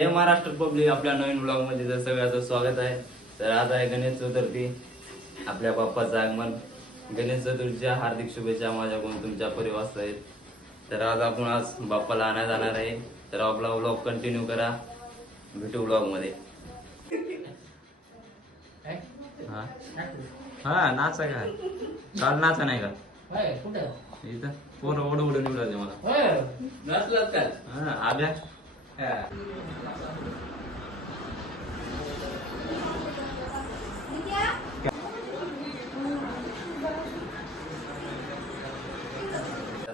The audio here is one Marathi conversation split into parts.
जय महाराष्ट्र पब्लिक, आपल्या नवीन ब्लॉग मध्ये तर सगळ्याचं स्वागत आहे. तर आज आहे गणेश चतुर्थी, आपल्या बाप्पाचं आगमन. गणेश चतुर्थीच्या हार्दिक शुभेच्छा माझ्याकडून तुमच्या परिवार आहेत. तर आज बाप्पाला आणायला जाणार आहे. तर आपला ब्लॉग कंटिन्यू करा, भेटू ब्लॉग मध्ये. हा नाचा काय काल नाचा नाही का इथं पोरं ओढ निवडायचे मला आब्या. तर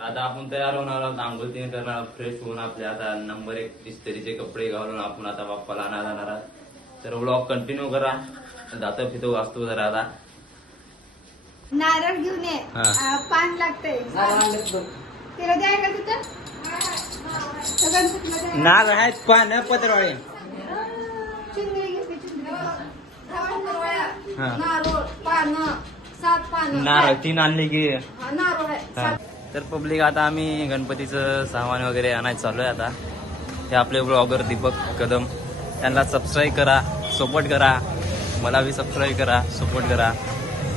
आता आपण तयार होणार आहोत, आंघोळ तीन करणार, फ्रेश होऊन आपले आता नंबर 1 इस्त्रीचे कपडे घालून आपण आता बाप्पाला आणायला जाणार आहोत. तर ब्लॉग कंटिन्यू करा. दाता फितो वाचतो जरा. आता नारळ घेऊन ये, पान लागतंय तिला द्याय का तिथं नाग आहेत पान पत्रवाळे चिंगरी घेतली, चिंगरी नारळ पान 7 पान नारळ 3 आणले की. नारळ आहे. तर पब्लिक आता आम्ही गणपतीचं सामान वगैरे आणायचं चालू आहे. आता हे आपले ब्लॉगर दीपक कदम, त्यांना सबस्क्राईब करा, सपोर्ट करा. मला बी सबस्क्राईब करा, सपोर्ट करा.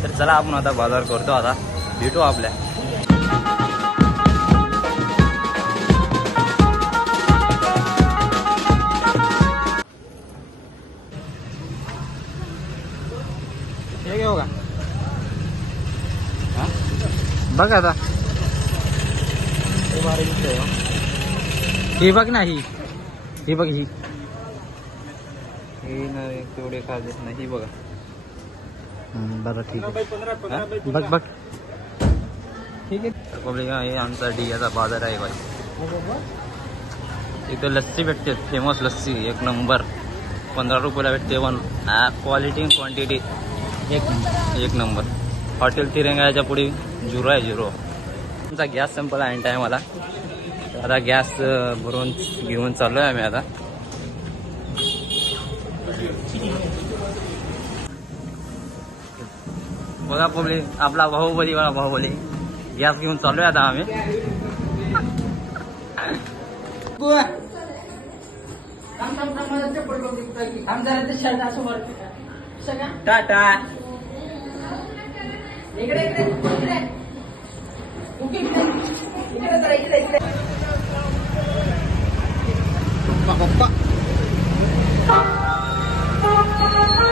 तर चला आपण आता बाजार करतो. आता भेटू आपल्या. हे घेऊ का बघ आता ही बघ ना, ही बघ, ही नाही तेवढे खास नाही. ही बघा. बरं ठीक आहे, बघ ठीक आहे. पब्लिक हे आमचा डियाचा बाजार आहे भाई. इथं लस्सी भेटते, फेमस लस्सी, 1 नंबर. 15 रुपयाला भेटते. पण क्वालिटी क्वांटिटी एक नंबर. हॉटेल तिरंगाच्या पुढे 0 आहे 0. आमचा गॅस संपला आहे टायमाला. आता गॅस भरून घेऊन चाललो आहे आम्ही. आता बघा पब्लिक, आपला बाहुबली गॅस घेऊन चाललोय आता आम्ही. टाटा.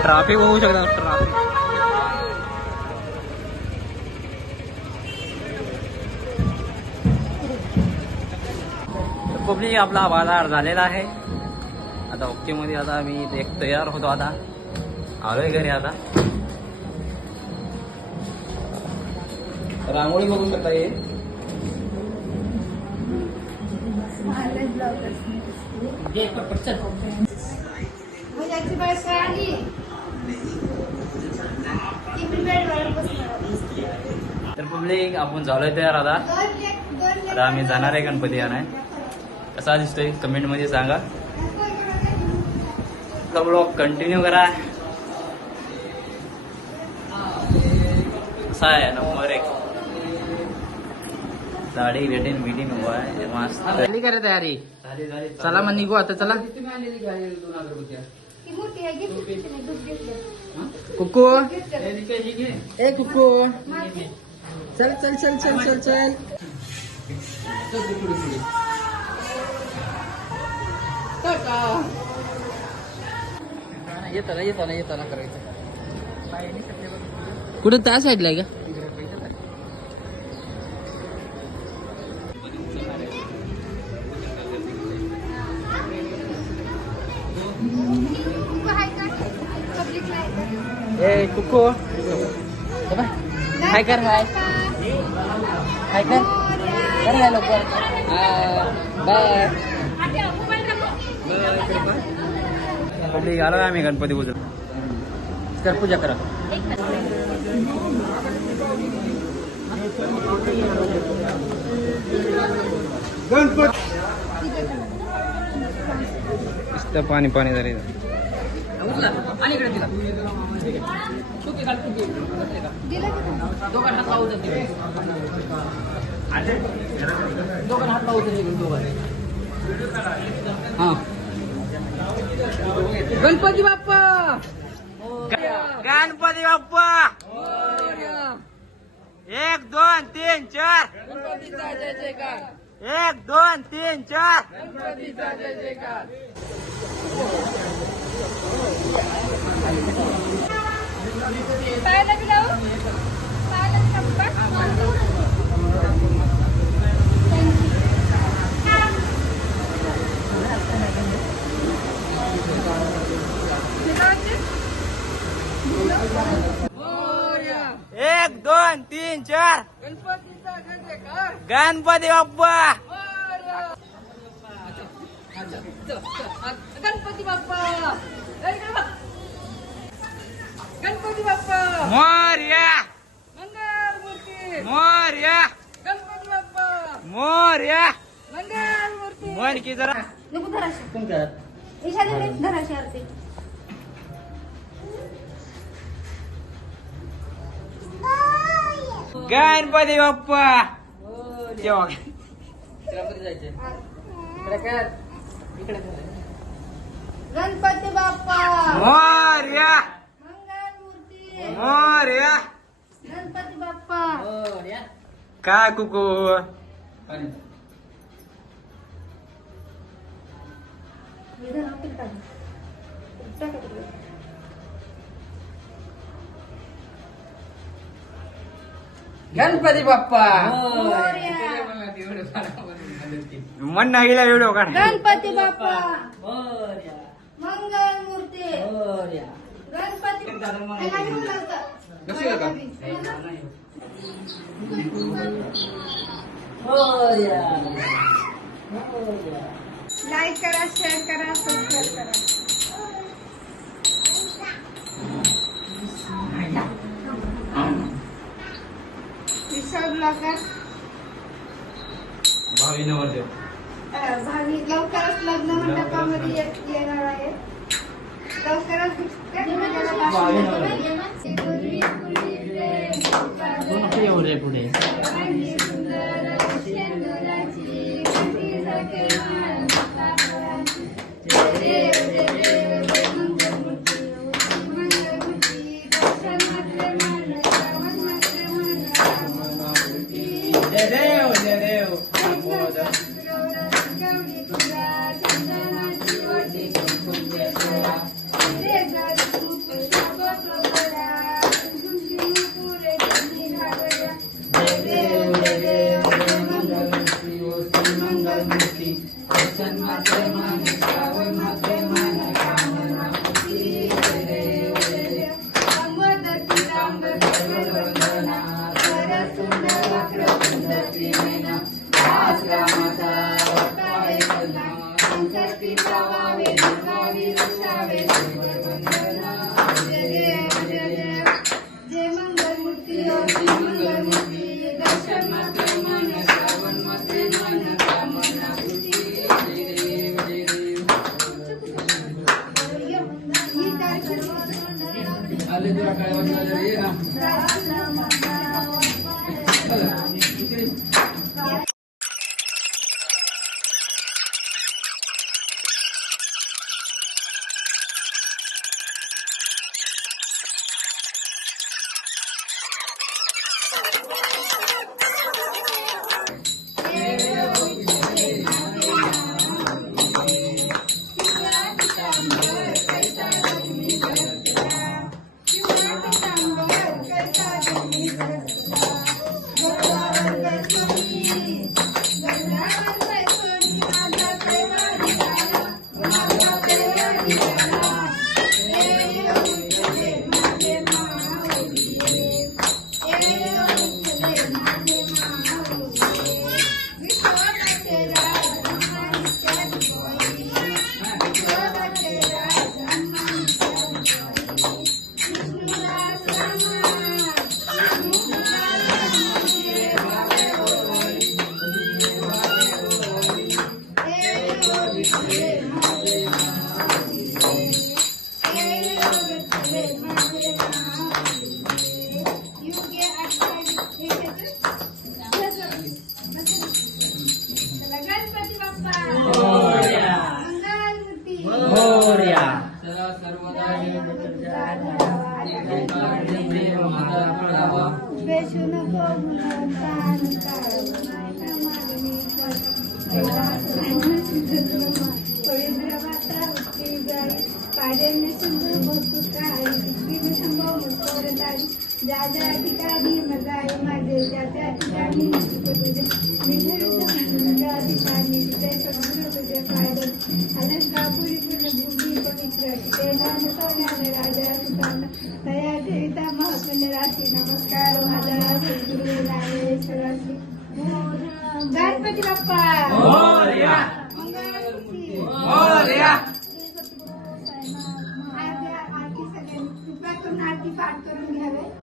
ट्रॅफिक होऊ शकता, ट्रॅफिक. पब्लिक आपला बाजार झालेला आहे. आता ओके मध्ये आता मी एक तयार होतो. आता आलोय घरी. आता रांगोळी बघू शकता. हे तर पब्लिक आपण झालोय तयार. आता आम्ही जाणार आहे गणपती आणाय. कसा दिसतोय कमेंट मध्ये सांगा. ब्लॉग कंटिन्यू करा. कसा आहे नंबर 1. साडी भेटेन मीटिंग हुआ है मस्त. झाली का रे तयारी? झाली. चला मग निघू आता. चला कुकू, ए कुकू, चल चल चल चल चल चल. येताना करायचं. कुठे त्या साईडला आहे का? ए कुकू, हाय कर. हाय कर लवकर. बाय. पब्लिक आलो आम्ही गणपती पूजन. तर पूजा करा. नुसतं पाणी झाले. दोघांना दोघांना हात लावू. हां गणपती बाप्पा गणपती बाप्पा 1 2 3 4 गणपतीचा जय जयकार 1 2 3 4 गणपतीचा जय जयकार पायाला बी लावू? पायाला बी लावू का? मोरया 1 2 3 4 गणपतीचा जय जयकार गणपती बाप्पा मोरया गणपती बाप्पा गणपती बाप्पा मोरया मंगल मूर्ती मोरया गणपती बाप्पा मोरया मंगल मूर्ती मन की जरा नको धराशी. ईशा दे रे, धराशी आरती. गणपती बाप्पा तेव्हा गणपती बाप्पा मोरया मंगल मूर्ती मोरया गणपती बाप्पा काय कुकू गणपती बाप्पा मन नाही गेला व्हिडिओ काढ गणपती बाप्पा मंगल मूर्ती गणपती लाईक करा, शेअर करा, सबस्क्राईब करा. विशाल ब्लॉगर भावी नवरदेव भावी लवकरच लग्न मंडपामध्ये येणार आहे. लवकरच पुढे जाई पाड्याने शंभर भरपूर काय तिने संभव परत आली ज्या ज्या ठिकाणी मजा आहे माझे ज्या त्या ठिकाणी तुझे त्या ठिकाणी तिथे समुद्र तुझे पायदल अनंता पुरी पूर्ण भूमी पवित्र ते नाम सोन्याने राजा सुताना तया ठेविता महापुण्य राशी नमस्कार माझा सद्गुरु रामेश्वराशी गणपती बाप्पा मोरया. मंगळमूर्ती मोरया. आरती सगळ्यांनी कृपया करून आरती पाठ करून घ्यावे